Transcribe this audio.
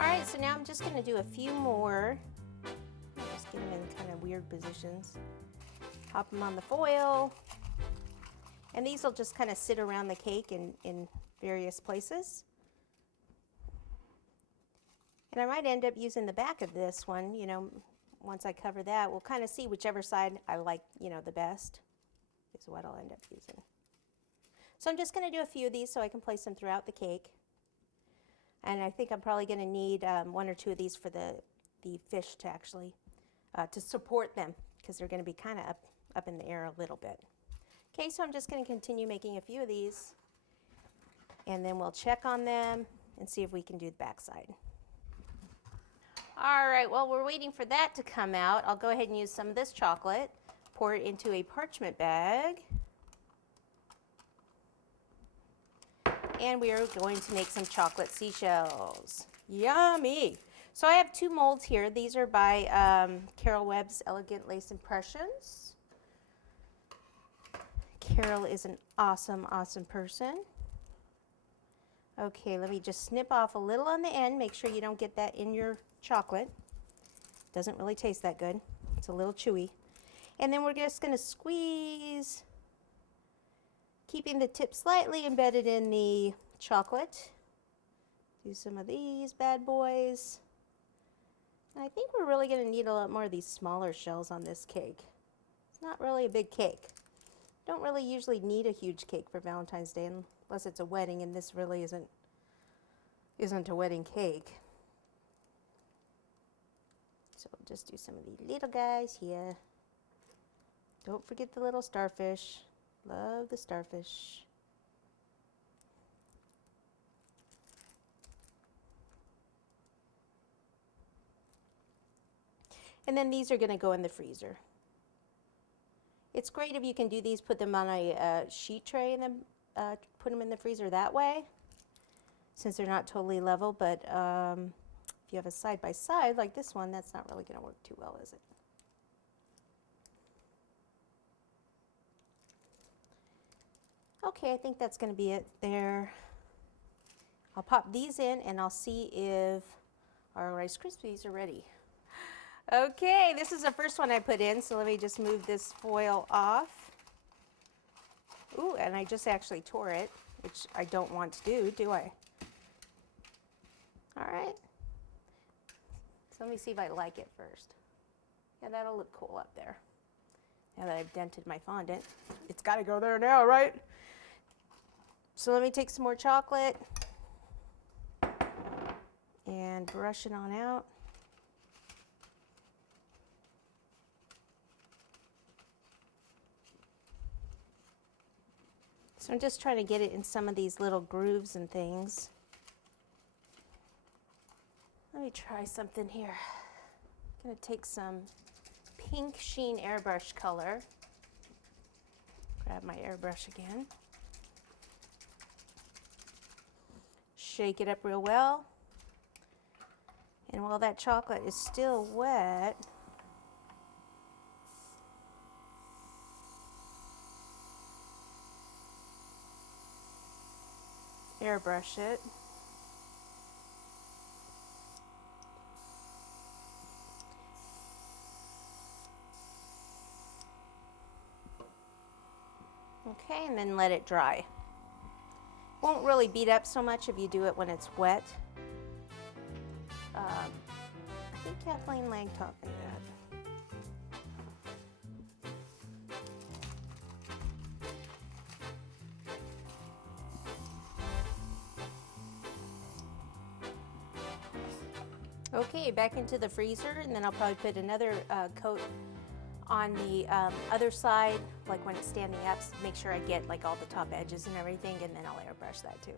All right, so now I'm just gonna do a few more. Just get them in kind of weird positions. Pop them on the foil. And these will just kind of sit around the cake in various places. And I might end up using the back of this one, you know, once I cover that. We'll kind of see whichever side I like, you know, the best is what I'll end up using. So I'm just going to do a few of these so I can place them throughout the cake. And I think I'm probably going to need one or two of these for the fish to actually, to support them, because they're going to be kind of up in the air a little bit. Okay, so I'm just going to continue making a few of these, and then we'll check on them and see if we can do the back side. All right, while we're waiting for that to come out, I'll go ahead and use some of this chocolate, pour it into a parchment bag, and we are going to make some chocolate seashells. Yummy! So I have two molds here. These are by Carol Webb's Elegant Lace Impressions. Carol is an awesome, awesome person. Okay, let me just snip off a little on the end. Make sure you don't get that in your chocolate. Doesn't really taste that good. It's a little chewy. And then we're just going to squeeze, keeping the tip slightly embedded in the chocolate. Do some of these bad boys. And I think we're really going to need a lot more of these smaller shells on this cake. It's not really a big cake. Don't really usually need a huge cake for Valentine's Day unless it's a wedding, and this really isn't a wedding cake. So we'll just do some of these little guys here. Don't forget the little starfish. Love the starfish. And then these are going to go in the freezer. It's great if you can do these, put them on a sheet tray and then put them in the freezer that way, since they're not totally level. But if you have a side-by-side like this one, that's not really going to work too well, is it? Okay, I think that's going to be it there. I'll pop these in and I'll see if our Rice Krispies are ready. Okay, this is the first one I put in, so let me just move this foil off. Ooh, and I just actually tore it, which I don't want to do I? All right. So let me see if I like it first. Yeah, that'll look cool up there. Now that I've dented my fondant, it's got to go there now, right? So let me take some more chocolate and brush it on out. So I'm just trying to get it in some of these little grooves and things. Let me try something here. I'm going to take some pink sheen airbrush color. Grab my airbrush again. Shake it up real well. And while that chocolate is still wet, airbrush it. Okay, and then let it dry. Won't really beat up so much if you do it when it's wet. I think Kathleen Lang taught me that. Okay, back into the freezer, and then I'll probably put another coat on the other side, like when it's standing up, make sure I get like all the top edges and everything, and then I'll airbrush that too.